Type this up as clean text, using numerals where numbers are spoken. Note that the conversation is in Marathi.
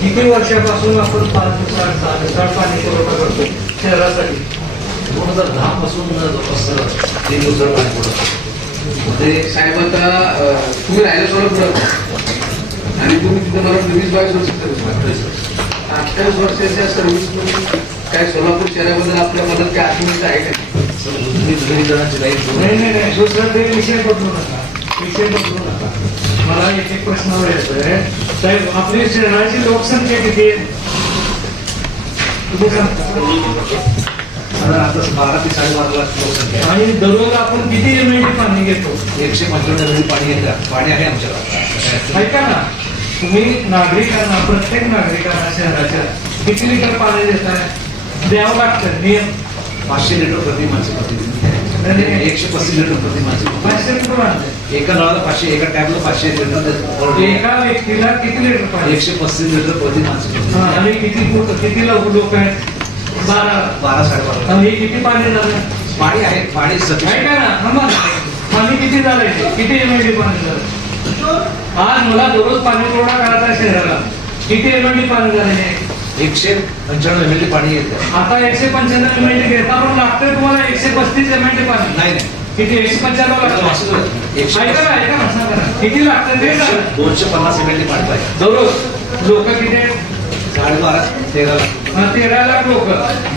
किती वर्षापासून आपण 5 दिवसाआड पाणी पुरवठा करतो शहरासाठी? 2010 पासून जवळपास 3 दिवसात पाणी पुरवठा. ते साहेब आता तुम्ही राहिला सोडत आणि तुम्ही तिथे मला 22 वर्ष सर्व्हिस 28 वर्षाच्या सर्व्हिस काय सोलापूर शहराबद्दल आपल्या मनात काय आठवणीच आहे का? जणांची नाही दुसरा ते विषय बदलू नका. मला एक प्रश्नावर येतोय साहेब, आपली शहराची लोकसंख्या किती आहे तुम्ही सांगता? आता 12 ते 12.5 लाख लोकसंख्या आहे. आणि दररोज आपण किती एमएलडी पाणी घेतो? 155 मिली पाणी येतं. पाणी आहे आमच्याकडे. ऐका ना, तुम्ही नागरिकांना, प्रत्येक नागरिकांना शहराच्या किती लिटर पाणी देताय? द्यावं लागतं नियम. 500 लिटर प्रति माणसे प्रतिदिन. 135 लिटर प्रति माणसे. 500 लिटर आणते. एका नळाला 500, एका टॅपला 500 लिटर. एका व्यक्तीला किती लिटर पाणी? 135 लिटर प्रति माणसे. आणि किती लोक आहेत? 12 12.5. आणि हे किती पाणी झालं? पाणी आहे. पाणी ऐका ना, थांबा. पाणी किती झालंय? किती एमएलडी पाणी झालं? आज मला दररोज पाणी पुरवठा करायचा शहराला, किती एमएलडी पाणी झालेले? 195 एमएलडी पाणी येतं. आता 195 एमएलडी घेता पण लागतंय तुम्हाला 135 एमएलडी पाणी. नाही किती? 195 लागतं. ऐका ना, सांगा ना किती लागतं ते सांगा. 250 एमएलडी पाणी पाहिजे दररोज. लोक किती आहेत? 12.5 13 लाख. 13 लाख लोक.